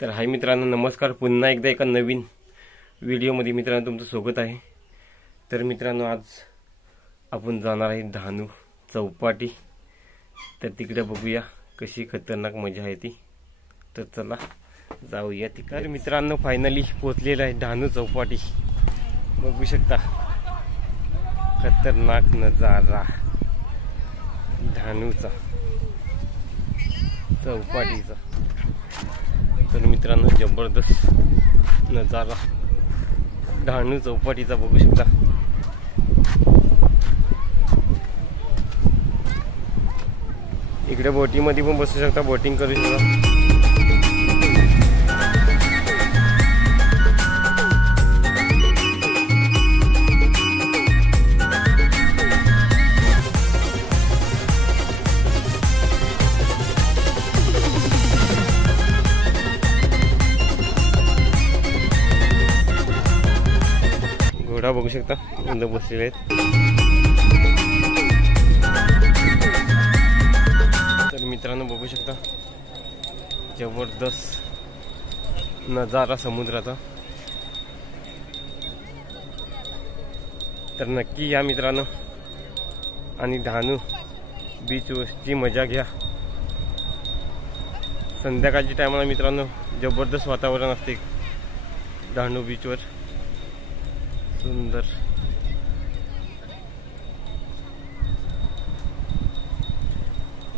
तर हाय मित्रांनो, नमस्कार. पुन्हा एकदा एका नवीन व्हिडिओमध्ये मित्रांनो तुमचं स्वागत आहे. तर मित्रांनो, आज आपण जाणार आहे डहाणू चौपाटी. तर तिकडे बघूया कशी खतरनाक मजा आहे ती. तर चला जाऊया तिकडे. मित्रांनो, फायनली पोहोचलेला आहे डहाणू चौपाटी. बघू शकता खतरनाक नजारा डहाणूचा चौपाटीचा. तर मित्रांनो, जबरदस्त नजारा डहाणू चौपाटीचा बघू शकता. इकडे बोटीमध्ये पण बसू शकता, बोटिंग करू शकता. घोडा बघू शकता, मुलं बसलेले आहेत. तर मित्रांनो बघू शकता जबरदस्त नजारा समुद्राचा. तर नक्की या मित्रांनो आणि डहाणू बीचची मजा घ्या. संध्याकाळच्या टायमाला मित्रांनो जबरदस्त वातावरण असते डहाणू बीचवर. सुंदर.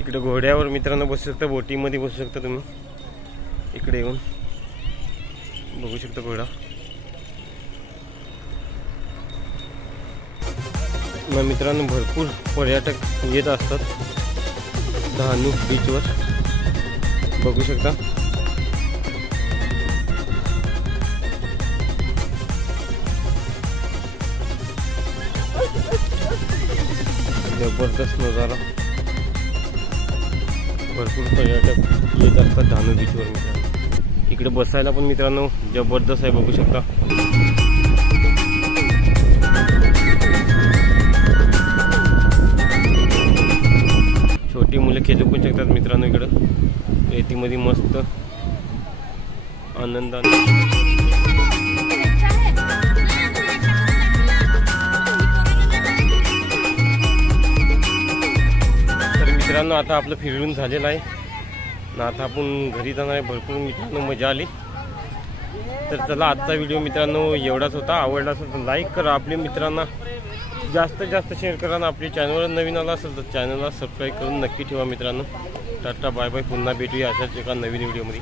इकडे घोड्यावर मित्रांनो बसू शकता, बोटीमध्ये बसू शकता तुम्ही. इकडे येऊन बघू शकता घोडा. मग मित्रांनो भरपूर पर्यटक येत असतात डहाणू बीचवर, बघू शकता. जबरदस्त नजारा. भरपूर पर्यटक येत असतात डहाणू बीचवर मित्रांनो. इकडे बसायला पण मित्रांनो जबरदस्त आहे, बघू शकता. छोटी मुले खेळू पण शकतात मित्रांनो. इकडं रेतीमध्ये मस्त आनंदाने. मित्रांनो आता आपलं फिरून झालेलं आहे ना, आता आपण घरी जाणार आहे. भरपूर मित्रांनो मजा आली. तर चला आजचा व्हिडिओ मित्रांनो एवढाच होता. आवडला असेल तर लाईक करा, आपल्या मित्रांना जास्तीत जास्त शेअर करा. आणि आपल्या चॅनलवर नवीन आला असेल तर चॅनलला सबस्क्राईब करून नक्की ठेवा मित्रांनो. Tata bye bye. पुन्हा भेटूया अशाच एका नवीन व्हिडिओमध्ये.